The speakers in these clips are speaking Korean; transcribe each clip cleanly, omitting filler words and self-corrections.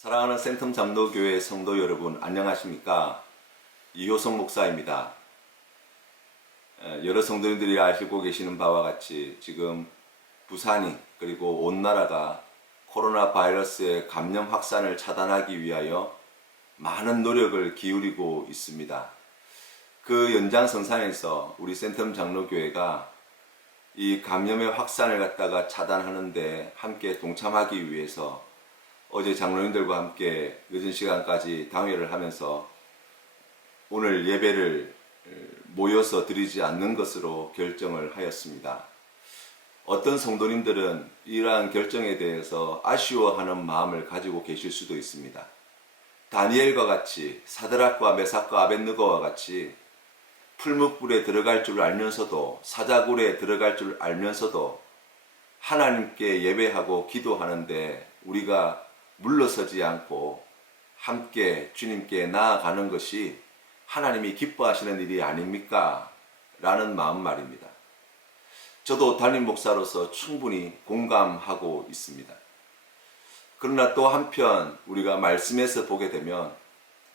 사랑하는 센텀 장로교회 성도 여러분, 안녕하십니까? 이효성 목사입니다. 여러 성도님들이 알고 계시는 바와 같이 지금 부산이 그리고 온 나라가 코로나 바이러스의 감염 확산을 차단하기 위하여 많은 노력을 기울이고 있습니다. 그 연장선상에서 우리 센텀 장로교회가 이 감염의 확산을 갖다가 차단하는데 함께 동참하기 위해서 어제 장로님들과 함께 늦은 시간까지 당회를 하면서 오늘 예배를 모여서 드리지 않는 것으로 결정을 하였습니다. 어떤 성도님들은 이러한 결정에 대해서 아쉬워하는 마음을 가지고 계실 수도 있습니다. 다니엘과 같이, 사드락과 메삭과 아벳느고와 같이 풀무불에 들어갈 줄 알면서도, 사자굴에 들어갈 줄 알면서도 하나님께 예배하고 기도하는데 우리가 물러서지 않고 함께 주님께 나아가는 것이 하나님이 기뻐하시는 일이 아닙니까? 라는 마음 말입니다. 저도 담임 목사로서 충분히 공감하고 있습니다. 그러나 또 한편 우리가 말씀에서 보게 되면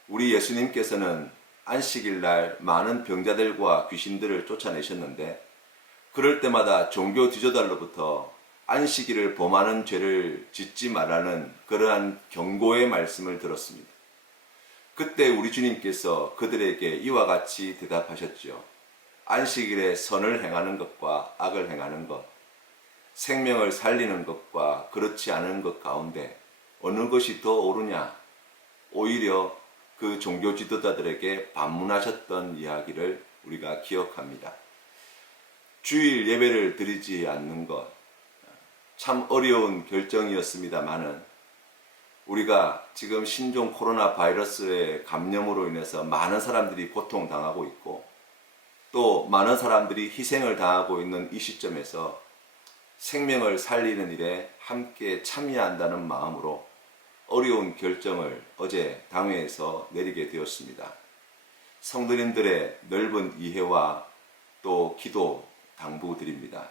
우리 예수님께서는 안식일 날 많은 병자들과 귀신들을 쫓아내셨는데 그럴 때마다 종교 지도자로부터 안식일을 범하는 죄를 짓지 말라는 그러한 경고의 말씀을 들었습니다. 그때 우리 주님께서 그들에게 이와 같이 대답하셨죠. 안식일에 선을 행하는 것과 악을 행하는 것, 생명을 살리는 것과 그렇지 않은 것 가운데 어느 것이 더 옳으냐? 오히려 그 종교 지도자들에게 반문하셨던 이야기를 우리가 기억합니다. 주일 예배를 드리지 않는 것, 참 어려운 결정이었습니다마는 우리가 지금 신종 코로나 바이러스의 감염으로 인해서 많은 사람들이 고통당하고 있고 또 많은 사람들이 희생을 당하고 있는 이 시점에서 생명을 살리는 일에 함께 참여한다는 마음으로 어려운 결정을 어제 당회에서 내리게 되었습니다. 성도님들의 넓은 이해와 또 기도 당부드립니다.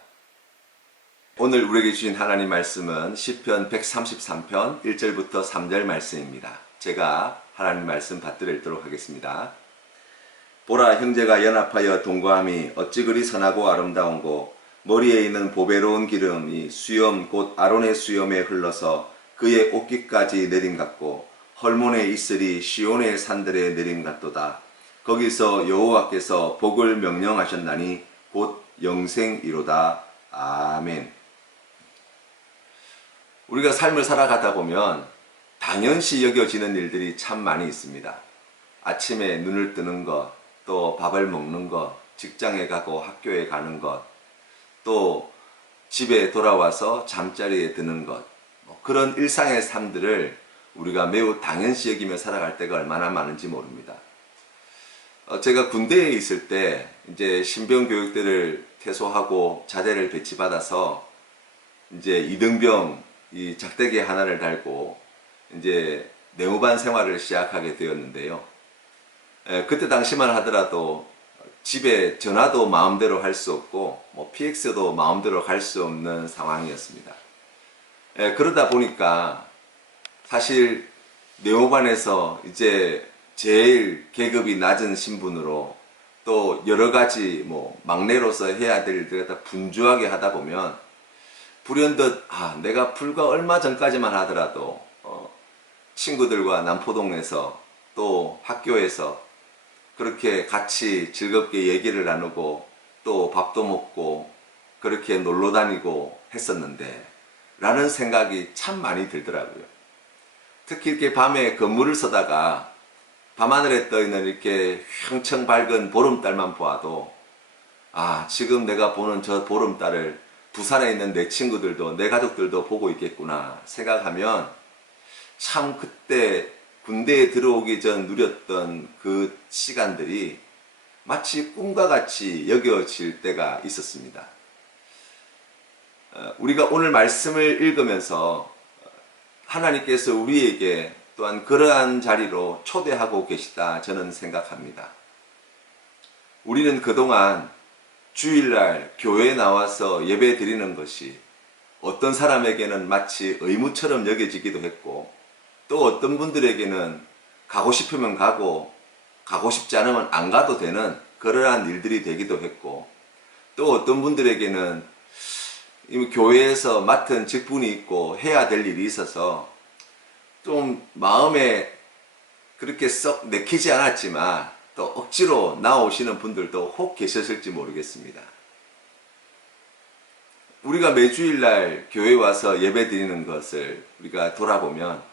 오늘 우리에게 주신 하나님 말씀은 시편 133편 1절부터 3절 말씀입니다. 제가 하나님 말씀 받들어 읽도록 하겠습니다. 보라, 형제가 연합하여 동거함이 어찌 그리 선하고 아름다운고, 머리에 있는 보배로운 기름이 수염 곧 아론의 수염에 흘러서 그의 옷깃까지 내림 같고, 헐몬의 이슬이 시온의 산들에 내림 같도다. 거기서 여호와께서 복을 명령하셨나니 곧 영생이로다. 아멘. 우리가 삶을 살아가다 보면 당연시 여겨지는 일들이 참 많이 있습니다. 아침에 눈을 뜨는 것, 또 밥을 먹는 것, 직장에 가고 학교에 가는 것, 또 집에 돌아와서 잠자리에 드는 것, 그런 일상의 삶들을 우리가 매우 당연시 여기며 살아갈 때가 얼마나 많은지 모릅니다. 제가 군대에 있을 때 이제 신병 교육대를 퇴소하고 자대를 배치받아서 이제 이등병 이 작대기 하나를 달고 이제 내무반 생활을 시작하게 되었는데요. 그때 당시만 하더라도 집에 전화도 마음대로 할 수 없고 PX도 마음대로 갈 수 없는 상황이었습니다. 그러다 보니까 사실 내무반에서 이제 제일 계급이 낮은 신분으로 또 여러 가지 막내로서 해야 될 일들을 다 분주하게 하다 보면 불현듯 내가 불과 얼마 전까지만 하더라도 친구들과 남포동에서 또 학교에서 그렇게 같이 즐겁게 얘기를 나누고 또 밥도 먹고 그렇게 놀러 다니고 했었는데 라는 생각이 참 많이 들더라고요. 특히 이렇게 밤에 건물을 서다가 밤하늘에 떠있는 이렇게 휘황청 밝은 보름달만 보아도 지금 내가 보는 저 보름달을 부산에 있는 내 친구들도 내 가족들도 보고 있겠구나 생각하면 참 그때 군대에 들어오기 전 누렸던 그 시간들이 마치 꿈과 같이 여겨질 때가 있었습니다. 우리가 오늘 말씀을 읽으면서 하나님께서 우리에게 또한 그러한 자리로 초대하고 계시다 저는 생각합니다. 우리는 그동안 주일날 교회에 나와서 예배 드리는 것이 어떤 사람에게는 마치 의무처럼 여겨지기도 했고 또 어떤 분들에게는 가고 싶으면 가고 가고 싶지 않으면 안 가도 되는 그러한 일들이 되기도 했고, 또 어떤 분들에게는 이미 교회에서 맡은 직분이 있고 해야 될 일이 있어서 좀 마음에 그렇게 썩 내키지 않았지만 또 억지로 나오시는 분들도 혹 계셨을지 모르겠습니다. 우리가 매주일날 교회 와서 예배 드리는 것을 우리가 돌아보면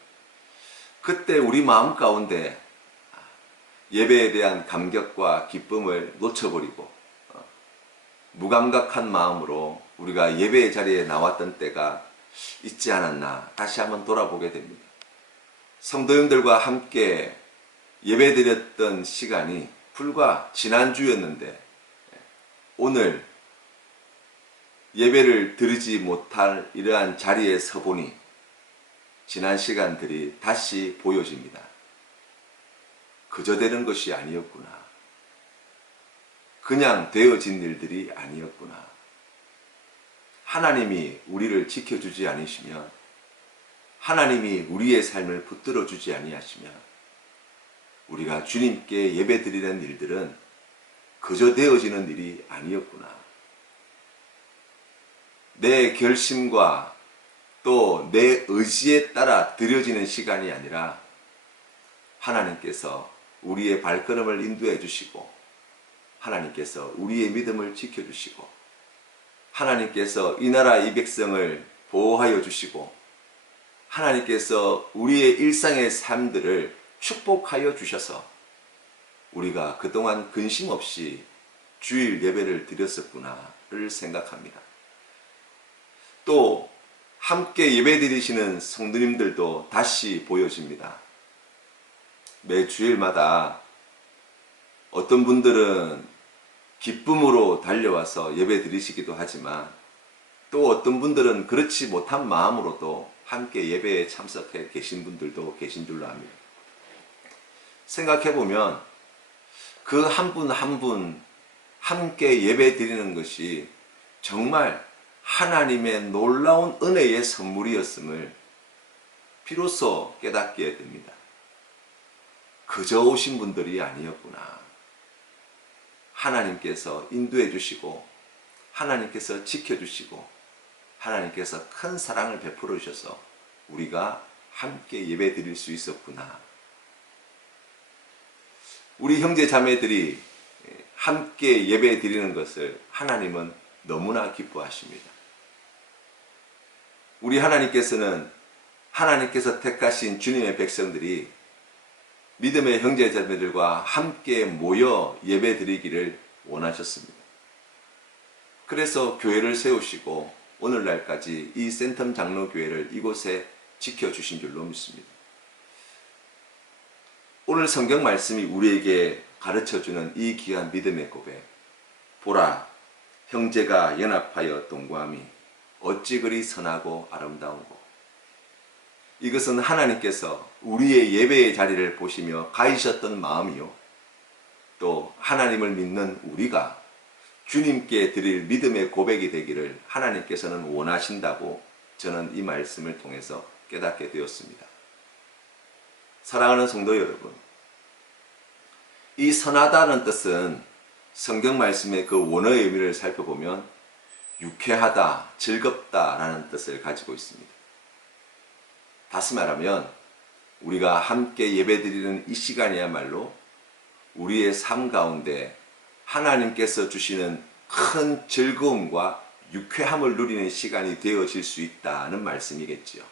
그때 우리 마음 가운데 예배에 대한 감격과 기쁨을 놓쳐버리고 무감각한 마음으로 우리가 예배의 자리에 나왔던 때가 있지 않았나 다시 한번 돌아보게 됩니다. 성도님들과 함께 예배드렸던 시간이 불과 지난주였는데 오늘 예배를 드리지 못할 이러한 자리에 서보니 지난 시간들이 다시 보여집니다. 그저 되는 것이 아니었구나. 그냥 되어진 일들이 아니었구나. 하나님이 우리를 지켜주지 않으시면, 하나님이 우리의 삶을 붙들어 주지 아니하시면 우리가 주님께 예배드리는 일들은 그저 되어지는 일이 아니었구나. 내 결심과 또 내 의지에 따라 드려지는 시간이 아니라 하나님께서 우리의 발걸음을 인도해 주시고, 하나님께서 우리의 믿음을 지켜주시고, 하나님께서 이 나라 이 백성을 보호하여 주시고, 하나님께서 우리의 일상의 삶들을 축복하여 주셔서 우리가 그동안 근심 없이 주일 예배를 드렸었구나를 생각합니다. 또 함께 예배 드리시는 성도님들도 다시 보여집니다. 매 주일마다 어떤 분들은 기쁨으로 달려와서 예배 드리시기도 하지만 또 어떤 분들은 그렇지 못한 마음으로도 함께 예배에 참석해 계신 분들도 계신 줄로 압니다. 생각해보면 그 한 분 한 분 함께 예배 드리는 것이 정말 하나님의 놀라운 은혜의 선물이었음을 비로소 깨닫게 됩니다. 그저 오신 분들이 아니었구나. 하나님께서 인도해 주시고, 하나님께서 지켜주시고, 하나님께서 큰 사랑을 베풀어 주셔서 우리가 함께 예배 드릴 수 있었구나. 우리 형제 자매들이 함께 예배 드리는 것을 하나님은 너무나 기뻐하십니다. 우리 하나님께서는 하나님께서 택하신 주님의 백성들이 믿음의 형제 자매들과 함께 모여 예배 드리기를 원하셨습니다. 그래서 교회를 세우시고 오늘날까지 이 센텀 장로교회를 이곳에 지켜주신 줄로 믿습니다. 오늘 성경 말씀이 우리에게 가르쳐주는 이 귀한 믿음의 고백. 보라, 형제가 연합하여 동거함이 어찌 그리 선하고 아름다운고. 이것은 하나님께서 우리의 예배의 자리를 보시며 가지셨던 마음이요, 또 하나님을 믿는 우리가 주님께 드릴 믿음의 고백이 되기를 하나님께서는 원하신다고 저는 이 말씀을 통해서 깨닫게 되었습니다. 사랑하는 성도 여러분, 이 선하다는 뜻은 성경 말씀의 그 원어의 의미를 살펴보면 유쾌하다, 즐겁다라는 뜻을 가지고 있습니다. 다시 말하면 우리가 함께 예배드리는 이 시간이야말로 우리의 삶 가운데 하나님께서 주시는 큰 즐거움과 유쾌함을 누리는 시간이 되어질 수 있다는 말씀이겠지요.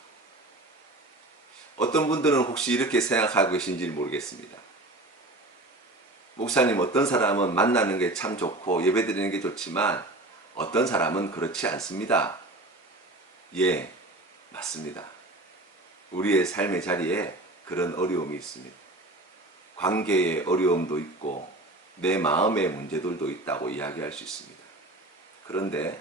어떤 분들은 혹시 이렇게 생각하고 계신지 모르겠습니다. 목사님, 어떤 사람은 만나는 게 참 좋고 예배드리는 게 좋지만 어떤 사람은 그렇지 않습니다. 예, 맞습니다. 우리의 삶의 자리에 그런 어려움이 있습니다. 관계의 어려움도 있고 내 마음의 문제들도 있다고 이야기할 수 있습니다. 그런데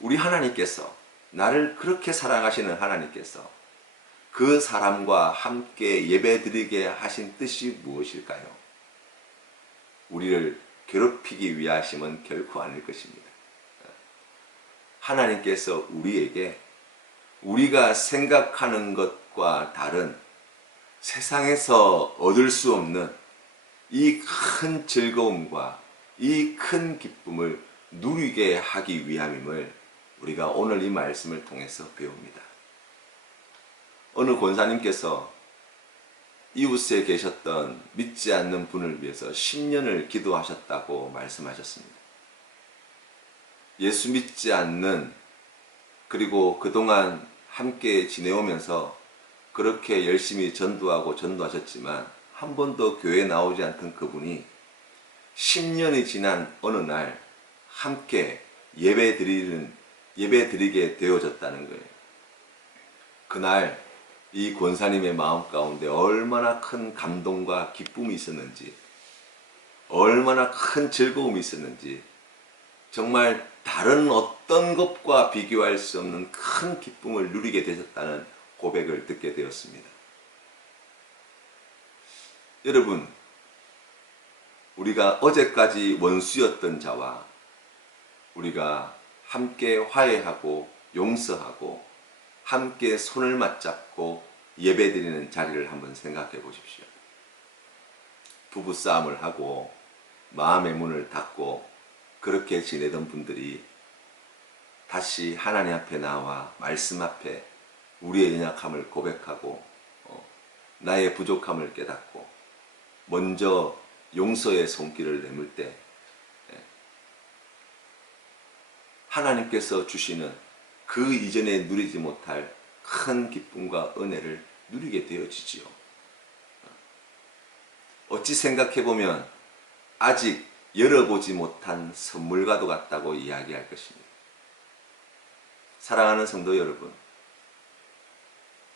우리 하나님께서, 나를 그렇게 사랑하시는 하나님께서 그 사람과 함께 예배드리게 하신 뜻이 무엇일까요? 우리를 괴롭히기 위하심은 결코 아닐 것입니다. 하나님께서 우리에게 우리가 생각하는 것과 다른 세상에서 얻을 수 없는 이 큰 즐거움과 이 큰 기쁨을 누리게 하기 위함임을 우리가 오늘 이 말씀을 통해서 배웁니다. 어느 권사님께서 이웃에 계셨던 믿지 않는 분을 위해서 10년을 기도하셨다고 말씀하셨습니다. 예수 믿지 않는, 그리고 그동안 함께 지내오면서 그렇게 열심히 전도하고 전도하셨지만 한 번도 교회에 나오지 않던 그분이 10년이 지난 어느 날 함께 예배드리게 되어졌다는 거예요. 그날 이 권사님의 마음 가운데 얼마나 큰 감동과 기쁨이 있었는지, 얼마나 큰 즐거움이 있었는지, 정말 다른 어떤 것과 비교할 수 없는 큰 기쁨을 누리게 되셨다는 고백을 듣게 되었습니다. 여러분, 우리가 어제까지 원수였던 자와 우리가 함께 화해하고 용서하고 함께 손을 맞잡고 예배드리는 자리를 한번 생각해 보십시오. 부부싸움을 하고 마음의 문을 닫고 그렇게 지내던 분들이 다시 하나님 앞에 나와 말씀 앞에 우리의 연약함을 고백하고 나의 부족함을 깨닫고 먼저 용서의 손길을 내밀 때 하나님께서 주시는 그 이전에 누리지 못할 큰 기쁨과 은혜를 누리게 되어지지요. 어찌 생각해보면 아직 열어보지 못한 선물과도 같다고 이야기할 것입니다. 사랑하는 성도 여러분,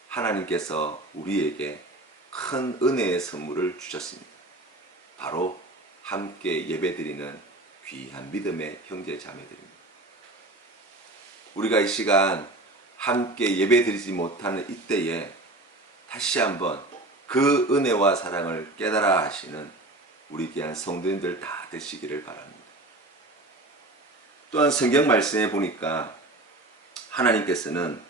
하나님께서 우리에게 큰 은혜의 선물을 주셨습니다. 바로 함께 예배드리는 귀한 믿음의 형제 자매들입니다. 우리가 이 시간 함께 예배드리지 못하는 이때에 다시 한번 그 은혜와 사랑을 깨달아 하시는 우리 귀한 성도님들 다 되시기를 바랍니다. 또한 성경 말씀에 보니까 하나님께서는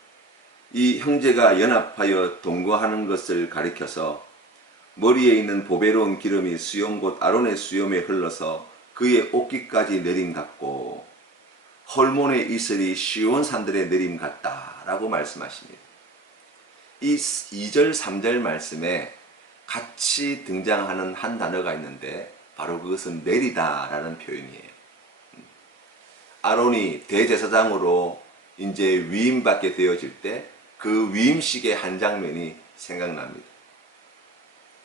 이 형제가 연합하여 동거하는 것을 가리켜서 머리에 있는 보배로운 기름이 수염 곧 아론의 수염에 흘러서 그의 옷깃까지 내림 같고 헐몬의 이슬이 시온 산들에 내림 같다라고 말씀하십니다. 이 2절 3절 말씀에 같이 등장하는 한 단어가 있는데 바로 그것은 내리다라는 표현이에요. 아론이 대제사장으로 이제 위임받게 되어질 때 그 위임식의 한 장면이 생각납니다.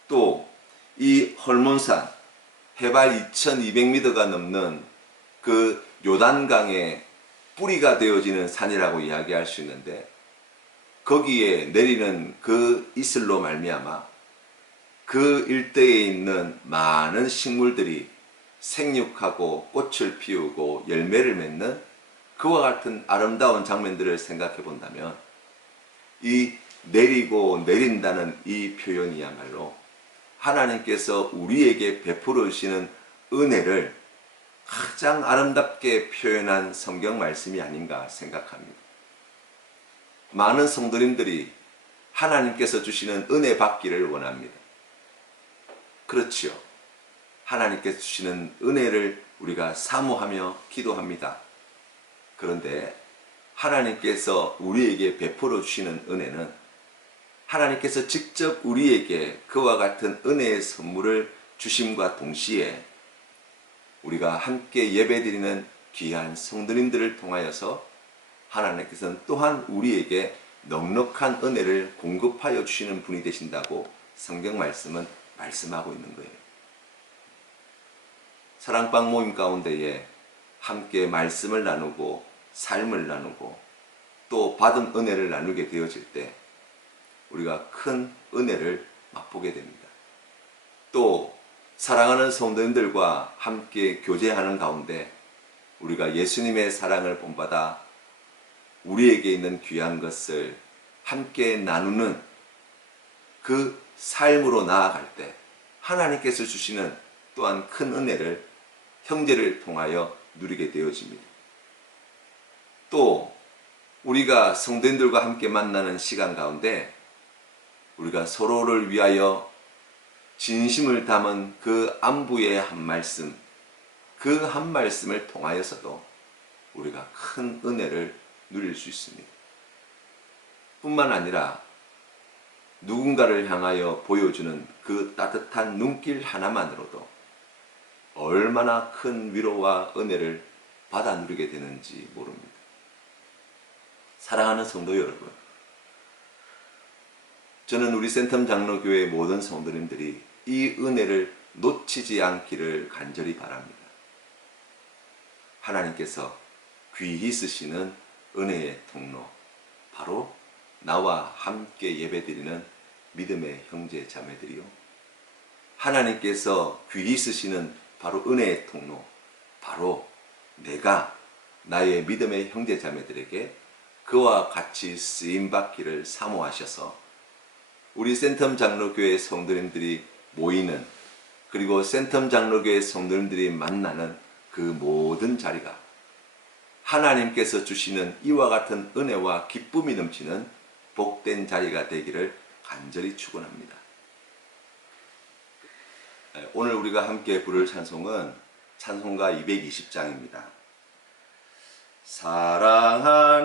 또 이 헐몬산 해발 2200m가 넘는 그 요단강의 뿌리가 되어지는 산이라고 이야기할 수 있는데 거기에 내리는 그 이슬로 말미암아 그 일대에 있는 많은 식물들이 생육하고 꽃을 피우고 열매를 맺는 그와 같은 아름다운 장면들을 생각해 본다면 이 내리고 내린다는 이 표현이야말로 하나님께서 우리에게 베풀어 주시는 은혜를 가장 아름답게 표현한 성경 말씀이 아닌가 생각합니다. 많은 성도님들이 하나님께서 주시는 은혜 받기를 원합니다. 그렇지요. 하나님께서 주시는 은혜를 우리가 사모하며 기도합니다. 그런데 하나님께서 우리에게 베풀어 주시는 은혜는 하나님께서 직접 우리에게 그와 같은 은혜의 선물을 주심과 동시에 우리가 함께 예배드리는 귀한 성도님들을 통하여서 하나님께서는 또한 우리에게 넉넉한 은혜를 공급하여 주시는 분이 되신다고 성경 말씀은 말씀하고 있는 거예요. 사랑방 모임 가운데에 함께 말씀을 나누고 삶을 나누고 또 받은 은혜를 나누게 되어질 때 우리가 큰 은혜를 맛보게 됩니다. 또 사랑하는 성도님들과 함께 교제하는 가운데 우리가 예수님의 사랑을 본받아 우리에게 있는 귀한 것을 함께 나누는 그 삶으로 나아갈 때 하나님께서 주시는 또한 큰 은혜를 형제를 통하여 누리게 되어집니다. 또 우리가 성도님들과 함께 만나는 시간 가운데 우리가 서로를 위하여 진심을 담은 그 안부의 한 말씀, 그 한 말씀을 통하여서도 우리가 큰 은혜를 누릴 수 있습니다. 뿐만 아니라 누군가를 향하여 보여주는 그 따뜻한 눈길 하나만으로도 얼마나 큰 위로와 은혜를 받아 누리게 되는지 모릅니다. 사랑하는 성도 여러분, 저는 우리 센텀 장로교회 모든 성도님들이 이 은혜를 놓치지 않기를 간절히 바랍니다. 하나님께서 귀히 쓰시는 은혜의 통로, 바로 나와 함께 예배드리는 믿음의 형제 자매들이요, 하나님께서 귀히 쓰시는 바로 은혜의 통로, 바로 내가 나의 믿음의 형제 자매들에게 그와 같이 쓰임받기를 사모하셔서 우리 센텀 장로교회 성도님들이 모이는, 그리고 센텀 장로교회 성도님들이 만나는 그 모든 자리가 하나님께서 주시는 이와 같은 은혜와 기쁨이 넘치는 복된 자리가 되기를 간절히 축원합니다. 오늘 우리가 함께 부를 찬송은 찬송가 220장입니다.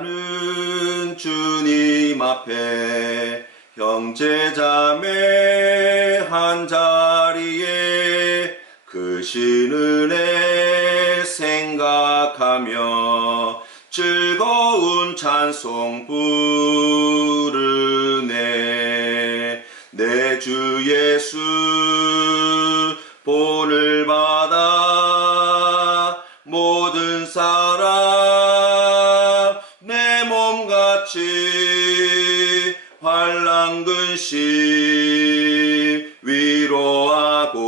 사랑하는 주님 앞에 형제자매 한자리에 크신 은혜 생각하며 즐거운 찬송 부르네. 내 주 예수 본을 받아 모든 사람 내 몸같이 환난근심 위로하고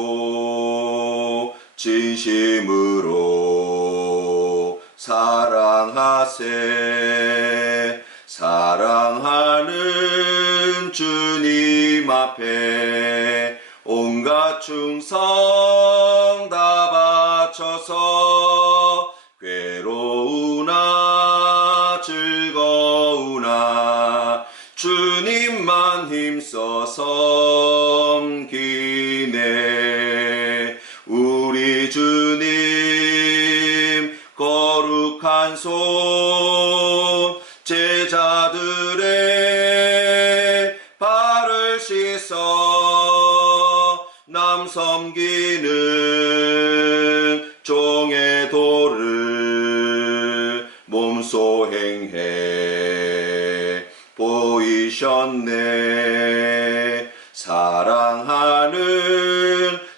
진심으로 사랑하세. 사랑하는 주님 앞에 온갖 충성 다 바쳐서 괴로우나 즐거우나 주님만 힘써 섬기네. 우리 주님 거룩한 손 제자들의 발을 씻어 남 섬기는 종의 도를 몸소 행해 보이셨네. 사랑하는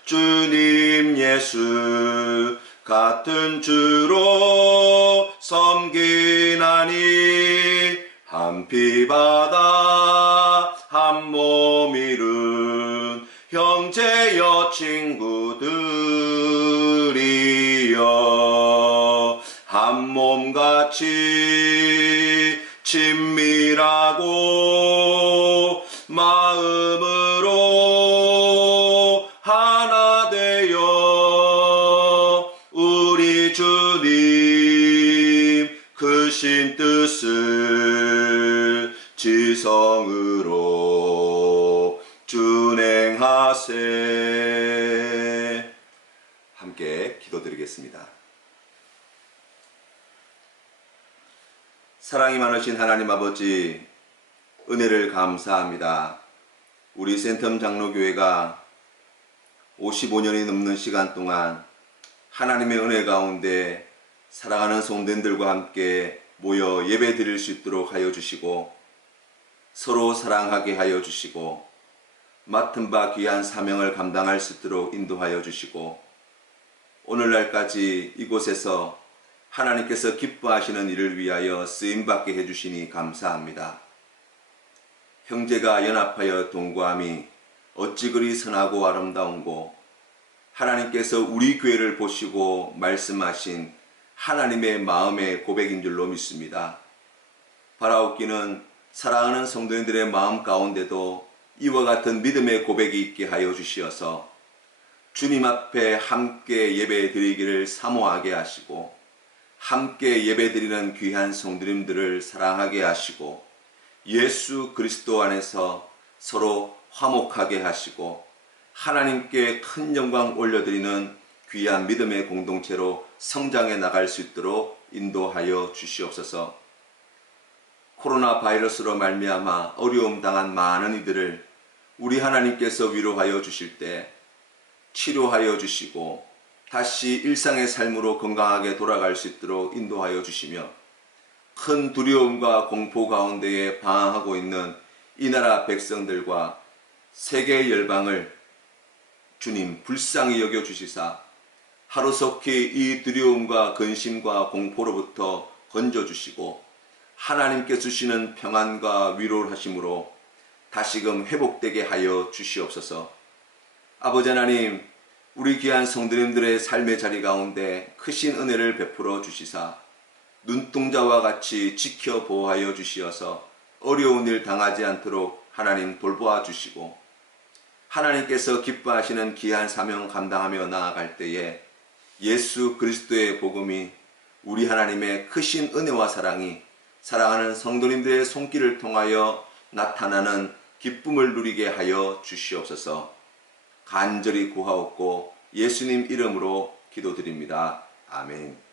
주님 예수 같은 주로 섬기나니 한 피 바다 한 몸 이룬 형제여 친구들이여 한 몸같이 친밀하고 마음으로 하나 되어 우리 주님 크신 뜻을 지성으로 준행하세. 함께 기도드리겠습니다. 사랑이 많으신 하나님 아버지, 은혜를 감사합니다. 우리 센텀 장로교회가 55년이 넘는 시간 동안 하나님의 은혜 가운데 사랑하는 성도님들과 함께 모여 예배 드릴 수 있도록 하여 주시고, 서로 사랑하게 하여 주시고, 맡은 바 귀한 사명을 감당할 수 있도록 인도하여 주시고, 오늘날까지 이곳에서 하나님께서 기뻐하시는 일을 위하여 쓰임받게 해주시니 감사합니다. 형제가 연합하여 동거함이 어찌 그리 선하고 아름다운고, 하나님께서 우리 교회를 보시고 말씀하신 하나님의 마음의 고백인 줄로 믿습니다. 바라옵기는 사랑하는 성도님들의 마음 가운데도 이와 같은 믿음의 고백이 있게 하여 주시어서 주님 앞에 함께 예배 드리기를 사모하게 하시고, 함께 예배 드리는 귀한 성도님들을 사랑하게 하시고, 예수 그리스도 안에서 서로 화목하게 하시고 하나님께 큰 영광 올려드리는 귀한 믿음의 공동체로 성장해 나갈 수 있도록 인도하여 주시옵소서. 코로나 바이러스로 말미암아 어려움 당한 많은 이들을 우리 하나님께서 위로하여 주실 때 치료하여 주시고 다시 일상의 삶으로 건강하게 돌아갈 수 있도록 인도하여 주시며 큰 두려움과 공포 가운데에 방황하고 있는 이 나라 백성들과 세계 열방을 주님 불쌍히 여겨 주시사 하루속히 이 두려움과 근심과 공포로부터 건져 주시고 하나님께 주시는 평안과 위로를 하심으로 다시금 회복되게 하여 주시옵소서. 아버지 하나님, 우리 귀한 성도님들의 삶의 자리 가운데 크신 은혜를 베풀어 주시사 눈동자와 같이 지켜 보호하여 주시어서 어려운 일 당하지 않도록 하나님 돌보아 주시고 하나님께서 기뻐하시는 귀한 사명 감당하며 나아갈 때에 예수 그리스도의 복음이 우리 하나님의 크신 은혜와 사랑이 사랑하는 성도님들의 손길을 통하여 나타나는 기쁨을 누리게 하여 주시옵소서. 간절히 구하옵고 예수님 이름으로 기도드립니다. 아멘.